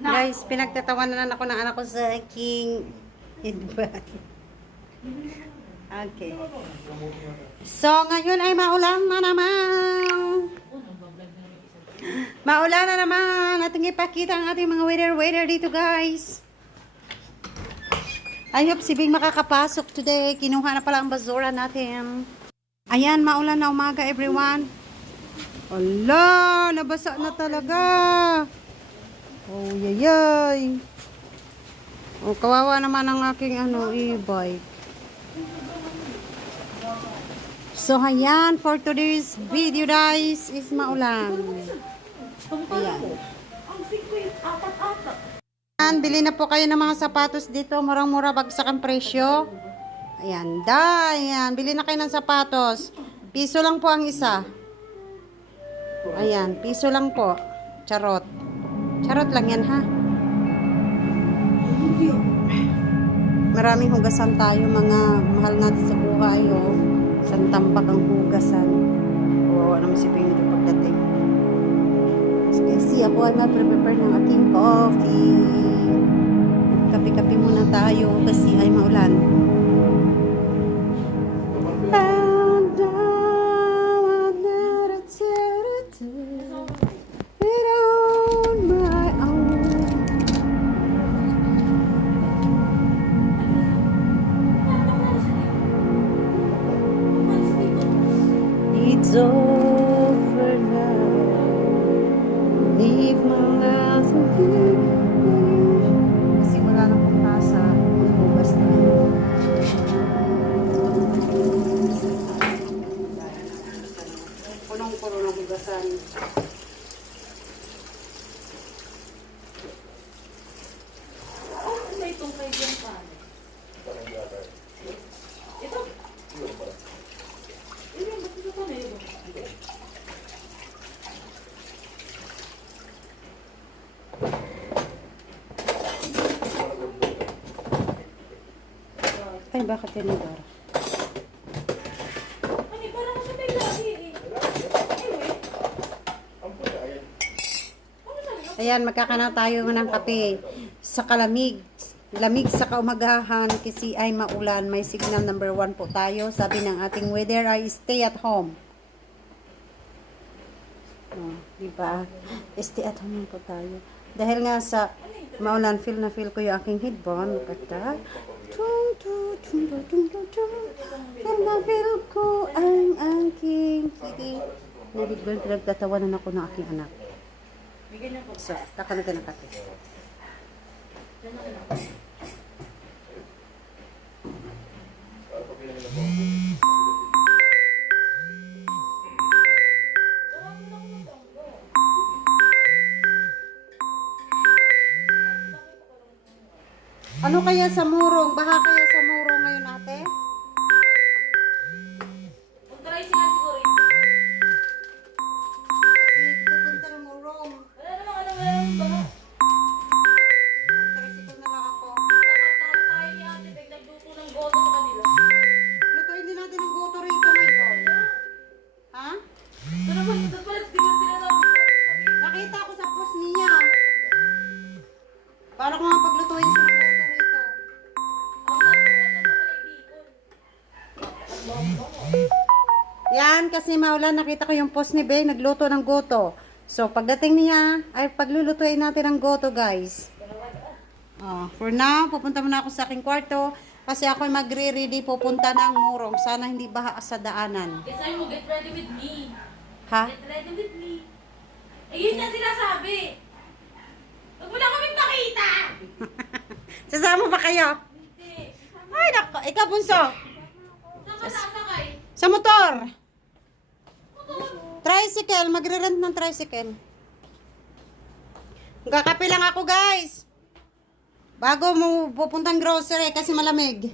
Guys, pinagtatawanan ako ng anak ko sa aking headband. Okay. So, ngayon ay maulan na naman. Maulan na naman. Ating ipakita ang ating mga weather dito, guys. I hope si Bing makakapasok today. Kinuha na pala ang basura natin. Ayan, maulan na umaga, everyone. Ala, nabasa na talaga. Oh, yayay. Oh, kawawa naman ang aking e-bike. So, ayan, for today's video, guys, is maulan. Ayan. Ayan, bili na po kayo ng mga sapatos dito. Murang-mura, bagsak ang presyo. Ayan, ayan, bili na kayo ng sapatos. Piso lang po ang isa. Ayan, piso lang po. Charot. Charot lang yan, ha? Maraming hugasan tayo, mga mahal natin sa buhay, oh. Isang tambak ang hugasan. Oo, naman si Pino pagdating. Kasi ako ay mag-prepare ng aking coffee. Kape-kape muna tayo kasi ay maulan. It's over now. Leave my life here. Kasi wala na pong tasa. Hugas na. Punong-puno ng hugasan. May tungkay dyan pa. Ito? Ay, bakit yan yung bara? Ay, parang masabay lagi eh. Ayan, magkakana tayo ng kape sa kalamig. Lamig sa kaumagahan kasi ay maulan. May signal number 1 po tayo. Sabi ng ating weather ay stay at home. Oh, diba? Stay at home po tayo. Dahil nga sa maulan, feel na feel ko yung aking headband. Kata. Feel na feel ko ang aking headband. Pinagtatawanan ako ng aking anak. So, taka na ng kape. Ano kaya sa murong? Baha kaya sa murong ngayon, ate? Try sila siguro ito. Kasi pupunta ng murong. Wala namang baha. Mag-tricycle na lang ako. Nakatalo tayo ni ate. Nagluto ng goto sa kanila. Lutuin din natin ang goto rito ngayon. Ha? Ito naman, ito pala, di ba sila Nakita ko sa post niya. Para ko nga paglutuin siya ng goto rito. Yan, kasi maulan, nakita ko yung post ni Beng, nagluto ng goto. So, pagdating niya, ay paglulutuin natin ang goto, guys. For now, pupunta muna ako sa aking kwarto. Kasi ako ay magre-ready pupunta ng murong. Sana hindi baha sa daanan. Kasi mo, get ready with me. Ha? Get ready with me. Ayun na sinasabi. Huwag mo na kaming makita. Sasama ba kayo? Hindi. Ay, naku, ikaw bunso. Saan ka sasakay? Sa motor. Tricycle, magre-rent ng tricycle. Kakape lang ako, guys. Bago mo pupuntang grocery kasi malamig.